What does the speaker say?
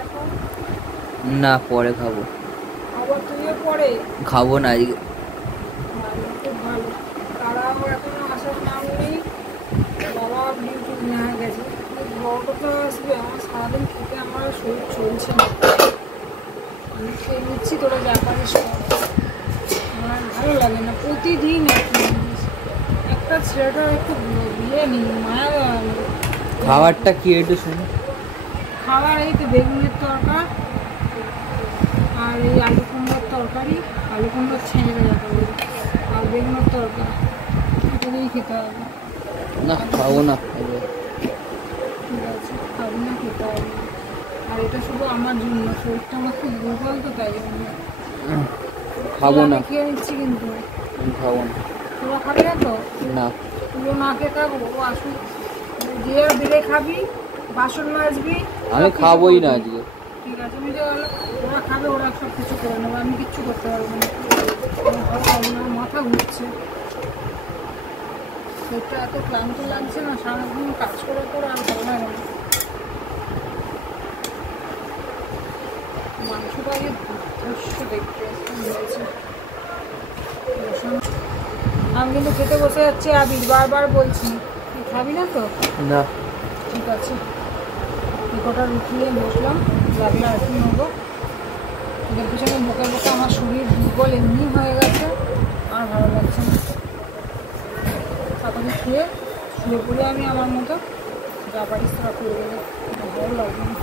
এখন? না, পরে খাবো। আবার তুইও পরে? খাবো না আজকে। ভালো, খুব ভালো। তারাও এখনো আসার নাম নেই। বাবা ডিউটি নেওয়া গেছে। বড় কথা আসবে, আমার সারাদিন খেতে আমার শরীর চলছে না। আমি খেয়ে নিচ্ছি, তোরা যা পারিস কর। আমার ভালো লাগে না প্রতিদিন একই জিনিস। একটা ছেলেটার একটু বিয়ে নেই, মায়া দেওয়া নেই। খাবারটা কি একটু শুনি। খাবার এই তো বেগুনের তরকার আর এই আলু কুমড়োর তরকারি, আলু কুমড়োর ছেঁচড়া যাতে বলি, আর বেগুনের তরকারি, এটা দিয়েই খেতে হবে। না, খাবো না। ঠিক আছে, খাবি না, খেতে হবে। আর এটা শুধু আমার জন্য, শরীরটা আমার খুব দুর্বল তো, তাই জন্য খাবো না। খেয়ে নিচ্ছি কিন্তু। আমি খাবো না। তোরা খাবি না তো? না। তুইও না খেয়ে থাকবো, ও আসুক, যে দিলে খাবি, বাসন মাজবি। আমি খাবোই না আজকে। ঠিক আছে, আমি যে ওরা খাবে, ওরা সব কিছু করে নেবে, আমি কিচ্ছু করতে পারবো না। আমার মাথা ঘুরছে, শরীরটা এত ক্লান্ত লাগছে না, সারাদিন কাজ করে করে আর ভালো লাগে না। মাংসটা আগে দুর্ধর্ষ দেখতে হয়েছে। আমি কিন্তু খেতে বসে যাচ্ছি, আবির বারবার বলছি, তুই খাবি না তো? না। ঠিক আছে, কটা রুটি নিয়ে বসলাম, লাগলে আর কি নেবো। ওদের পিছনে বোকা বোকা আমার শরীর দুর্বল এমনি হয়ে গেছে, আর ভালো লাগছে না। তাড়াতাড়ি খেয়ে শুয়ে পড়ে আমি আমার মতো, যা পারিস তারা করে দেবে, ভালো লাগবে না।